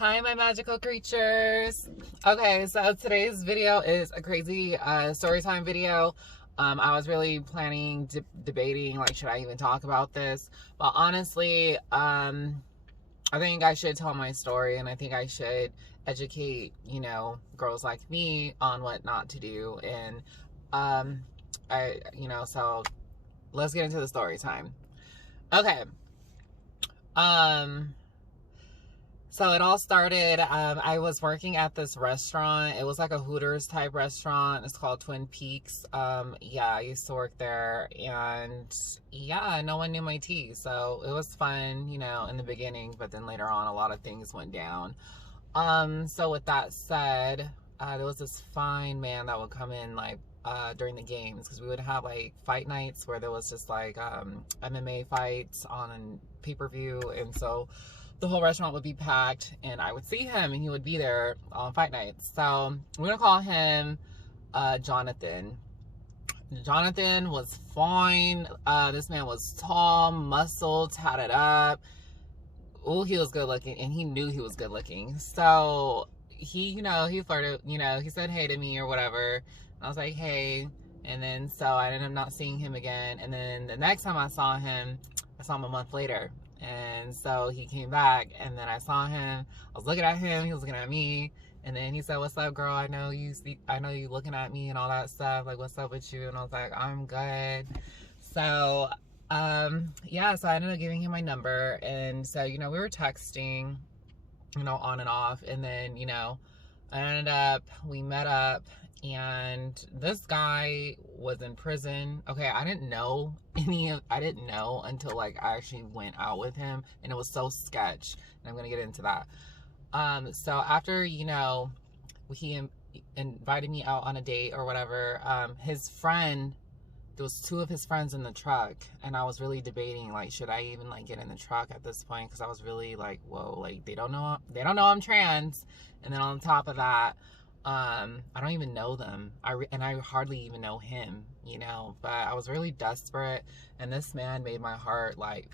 Hi, my magical creatures. Okay, so today's video is a crazy story time video. I was really planning, debating, like, should I even talk about this? But honestly, I think I should tell my story, and I think I should educate, girls like me on what not to do. And, so let's get into the story time. Okay. So it all started, I was working at this restaurant. It was like a Hooters type restaurant. It's called Twin Peaks. Yeah, I used to work there, and yeah, no one knew my tea. So it was fun, in the beginning, but then later on, a lot of things went down. So with that said, there was this fine man that would come in during the games, because we would have like fight nights where there was just like MMA fights on pay-per-view, and so the whole restaurant would be packed, and I would see him, and he would be there on fight nights. So we're gonna call him Jonathan. Jonathan was fine. This man was tall, muscled, tatted up. Oh, he was good looking, and he knew he was good looking. So he, he flirted, he said hey to me or whatever. And I was like, hey. And then so I ended up not seeing him again. And then the next time I saw him a month later. And so he came back, and then I saw him. I was looking at him, he was looking at me, and then he said, "What's up, girl? I know you looking at me and all that stuff. Like, what's up with you?" And I was like, "I'm good." So, yeah. So I ended up giving him my number, and so we were texting, on and off, and then we met up. And this guy was in prison. Okay, I didn't know until like I actually went out with him, and it was so sketch. And I'm gonna get into that. So after he invited me out on a date or whatever, his friend, there was two of his friends in the truck, and I was really debating, like, should I even like get in the truck at this point, because I was really like, whoa, like they don't know I'm trans, and then on top of that, I don't even know them. I hardly even know him, but I was really desperate, and this man made my heart like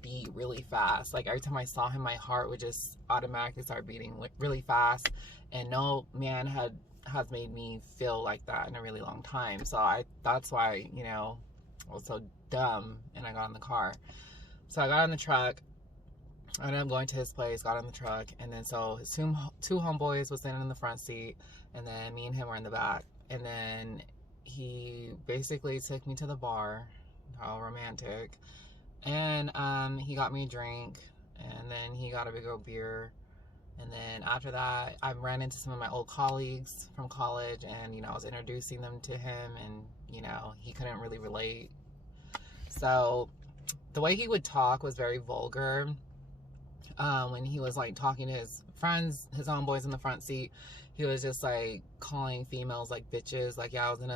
beat really fast. Like every time I saw him, my heart would just automatically start beating really fast, and no man has made me feel like that in a really long time. So that's why, I was so dumb, and I got in the car. So I got in the truck. I ended up going to his place, got in the truck, and then so his two homeboys was sitting in the front seat, and then me and him were in the back. And then he basically took me to the bar, all romantic, and he got me a drink, and then he got a big old beer. And then after that, I ran into some of my old colleagues from college, and I was introducing them to him, and he couldn't really relate. So the way he would talk was very vulgar. When he was like talking to his friends, his homeboys in the front seat, he was just like calling females like bitches. Like, yeah, I was in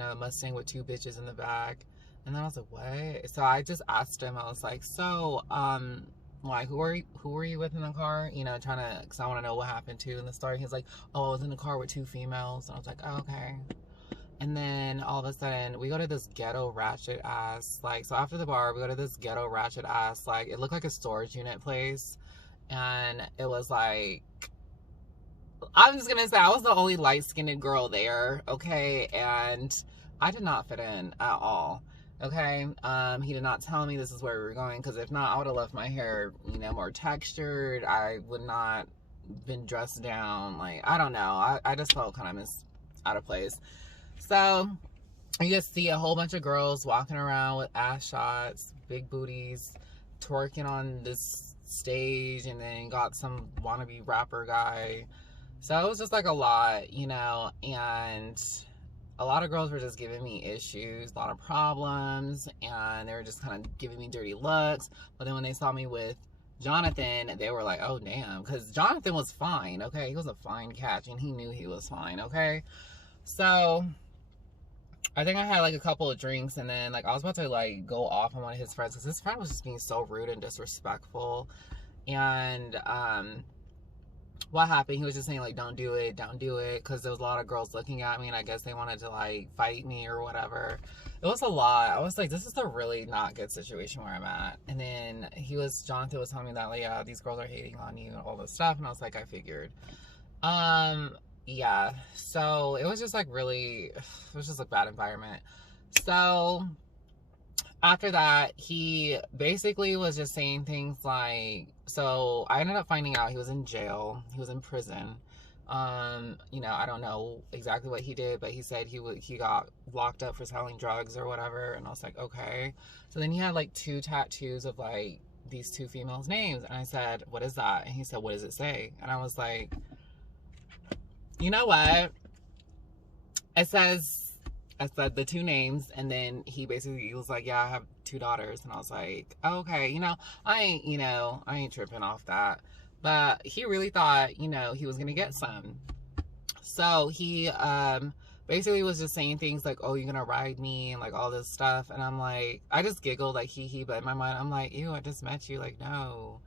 a Mustang with two bitches in the back. And then I was like, what? So I just asked him, I was like, so like, who were you with in the car? Because I want to know what happened too in the story. He's like, oh, I was in the car with two females. And I was like, oh, okay. And then all of a sudden, we go to this ghetto ratchet ass, like, so after the bar, we go to this ghetto ratchet ass, like, it looked like a storage unit place. And it was like, I'm just gonna say, I was the only light-skinned girl there, okay? And I did not fit in at all, okay? He did not tell me this is where we were going, because if not, I would have left my hair, more textured. I would not been dressed down. Like, I don't know. I just felt kind of out of place. So you just see a whole bunch of girls walking around with ass shots, big booties, twerking on this stage, and then got some wannabe rapper guy. So it was just like a lot, and a lot of girls were just giving me issues, a lot of problems, and they were just kind of giving me dirty looks. But then when they saw me with Jonathan, they were like, oh damn, because Jonathan was fine, okay? He was a fine catch, and he knew he was fine, okay? So I think I had like a couple of drinks, and then like I was about to like go off on one of his friends, because his friend was just being so rude and disrespectful. And what happened. He was just saying, like, don't do it, because there was a lot of girls looking at me, and I guess they wanted to, like, fight me or whatever. It was a lot. I was like, this is a really not good situation where I'm at. And then Jonathan was telling me that, like, yeah, these girls are hating on you and all this stuff, and I was like, I figured. Yeah, so it was just, like, really, it was just a bad environment. So after that, he basically was just saying things like, so I ended up finding out he was in jail. He was in prison. You know, I don't know exactly what he did, but he said he got locked up for selling drugs or whatever. And I was like, okay. So then he had like 2 tattoos of like these 2 females' names. And I said, what is that? And he said, what does it say? And I was like, you know what? I said the 2 names, and then he was like, yeah, I have 2 daughters. And I was like, okay, you know, I ain't tripping off that. But he really thought, you know, he was going to get some. So he basically was just saying things like, oh, you're going to ride me and like all this stuff. And I'm like, I just giggled like hee, but in my mind, I'm like, ew, I just met you. Like, no.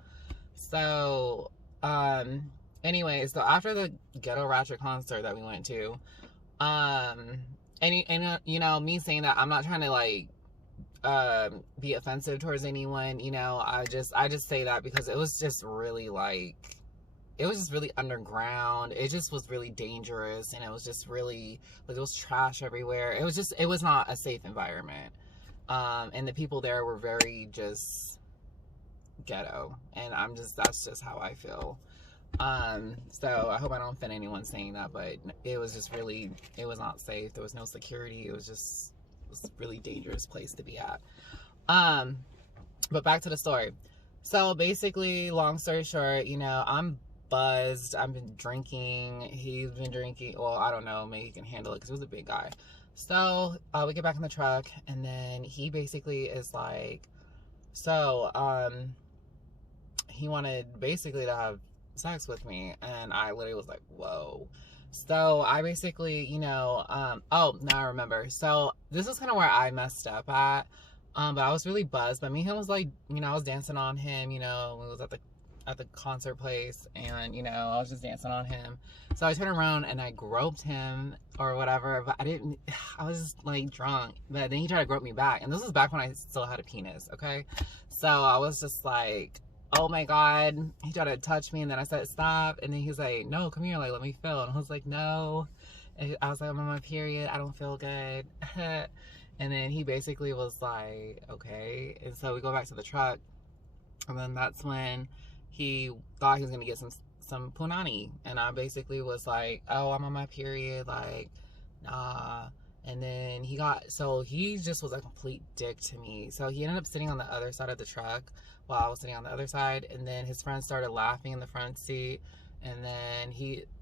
So, anyway, so after the Ghetto Ratchet concert that we went to, and you know, me saying that, I'm not trying to like be offensive towards anyone, you know, I just say that because it was just really like, it was just really underground. It just was really dangerous, and it was just really like, there was trash everywhere. It was not a safe environment, and the people there were very just ghetto, and that's just how I feel. So I hope I don't offend anyone saying that, but it was just really, it was not safe. There was no security. It was a really dangerous place to be at. But back to the story. So basically, long story short, you know, I'm buzzed. I've been drinking. He's been drinking. Well, I don't know. Maybe he can handle it because he was a big guy. So we get back in the truck, and then he basically is like, so he wanted basically to have sex with me, and I literally was like, whoa. So I basically, you know, oh, now I remember. So this is kind of where I messed up at, but I was really buzzed. But me and him was like, you know, I was dancing on him, you know, we was at the concert place, and, you know, I was just dancing on him. So I turned around and I groped him or whatever, but I was just like drunk. But then he tried to grope me back, and this was back when I still had a penis, okay? So I was just like, oh my God. He tried to touch me, and then I said stop, and then he's like, no, come here, like, let me feel. And I was like, no. And I was like, I'm on my period, I don't feel good. And then he basically was like, okay. And so we go back to the truck, and then that's when he thought he was gonna get some punani, and I basically was like, oh, I'm on my period, like, nah. And then he just was a complete dick to me. So he ended up sitting on the other side of the truck while I was sitting on the other side. And then his friend started laughing in the front seat. And then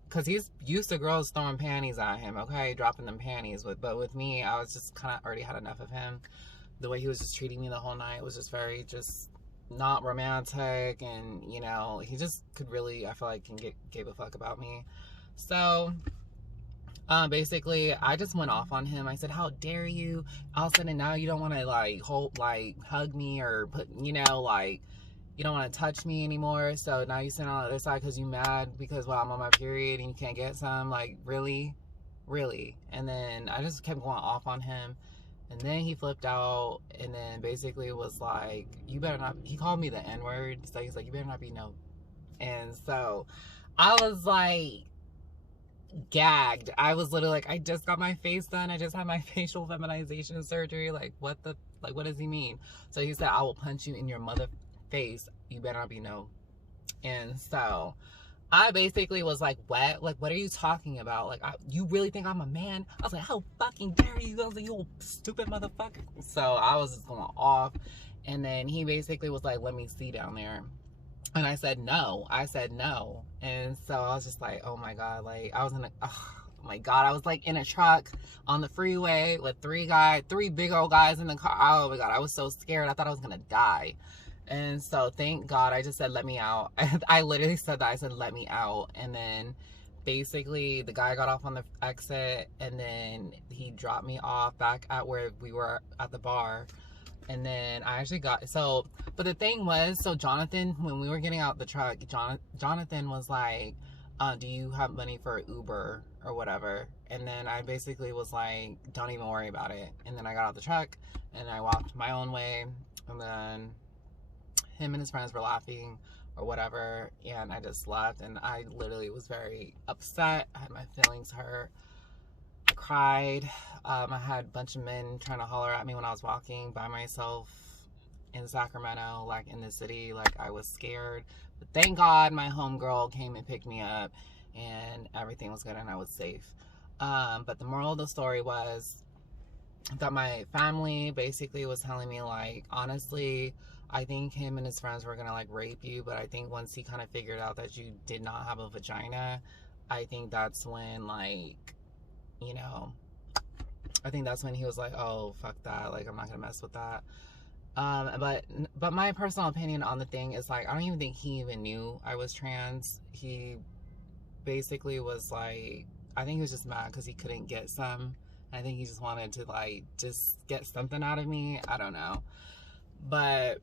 because he's used to girls throwing panties at him, okay, dropping them panties. But with me, I was just kind of already had enough of him. The way he was just treating me the whole night was just very just not romantic. And, you know, he just could really, I feel like, gave a fuck about me. So basically, I just went off on him. I said, how dare you? All of a sudden, now you don't want to, like, hug me or put, you know, like, you don't want to touch me anymore. So now you sit on the other side because you mad because, well, I'm on my period and you can't get some. Like, really? Really? And then I just kept going off on him. And then he flipped out, and then basically was like, you better not, he called me the N-word. So he's like, you better not be no. And so I was like, gagged. I was literally like, I just got my face done. I just had my facial feminization surgery. Like, what does he mean? So he said, I will punch you in your mother face. You better not be no. And so I basically was like, what? Like, what are you talking about? Like, you really think I'm a man? I was like, how fucking dare you? I was like, you old stupid motherfucker. So I was just going off. And then he basically was like, let me see down there. And I said no. And so I was just like, oh my God. Like, I was oh my God. I was like in a truck on the freeway with 3 big old guys in the car. Oh my God. I was so scared. I thought I was going to die. And so thank God I just said, let me out. I literally said that. I said, let me out. And then basically the guy got off on the exit, and then he dropped me off back at where we were at the bar. And then I actually but the thing was, so Jonathan, when we were getting out the truck, Jonathan was like, do you have money for Uber or whatever? And then I basically was like, don't even worry about it. And then I got out the truck and I walked my own way. And then him and his friends were laughing or whatever. And I just left. And I literally was very upset. I had my feelings hurt. I cried. I had a bunch of men trying to holler at me when I was walking by myself in Sacramento, like in the city. Like I was scared. But thank God my homegirl came and picked me up and everything was good and I was safe. But the moral of the story was that my family basically was telling me, like, honestly, I think him and his friends were gonna like rape you, but I think once he kind of figured out that you did not have a vagina, I think that's when, like, you know, I think that's when he was like, oh, fuck that, like, I'm not gonna mess with that. But my personal opinion on the thing is, like, I don't even think he even knew I was trans. He basically was like, I think he was just mad because he couldn't get some. I think he just wanted to, like, just get something out of me. I don't know. But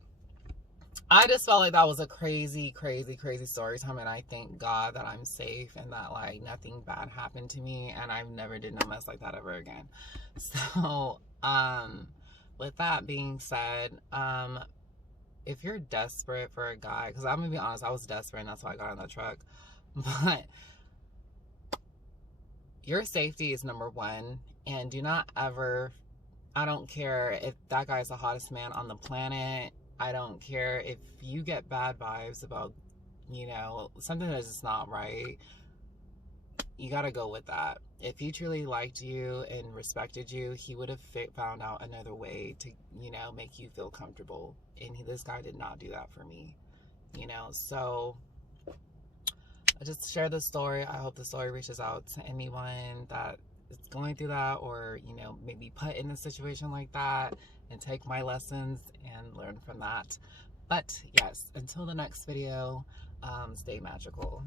I just felt like that was a crazy, crazy, crazy story time. And I thank God that I'm safe and that, like, nothing bad happened to me. And I've never did no mess like that ever again. So, with that being said, if you're desperate for a guy, because I'm gonna be honest, I was desperate and that's why I got in that truck. But your safety is number one. And do not ever, I don't care if that guy's the hottest man on the planet. I don't care if you get bad vibes about, you know, something that's just not right. You gotta go with that. If he truly liked you and respected you, he would have found out another way to, you know, make you feel comfortable. And this guy did not do that for me, you know. So I just share this story. I hope the story reaches out to anyone that is going through that, or, you know, maybe put in a situation like that, and take my lessons and learn from that. But yes, until the next video, stay magical.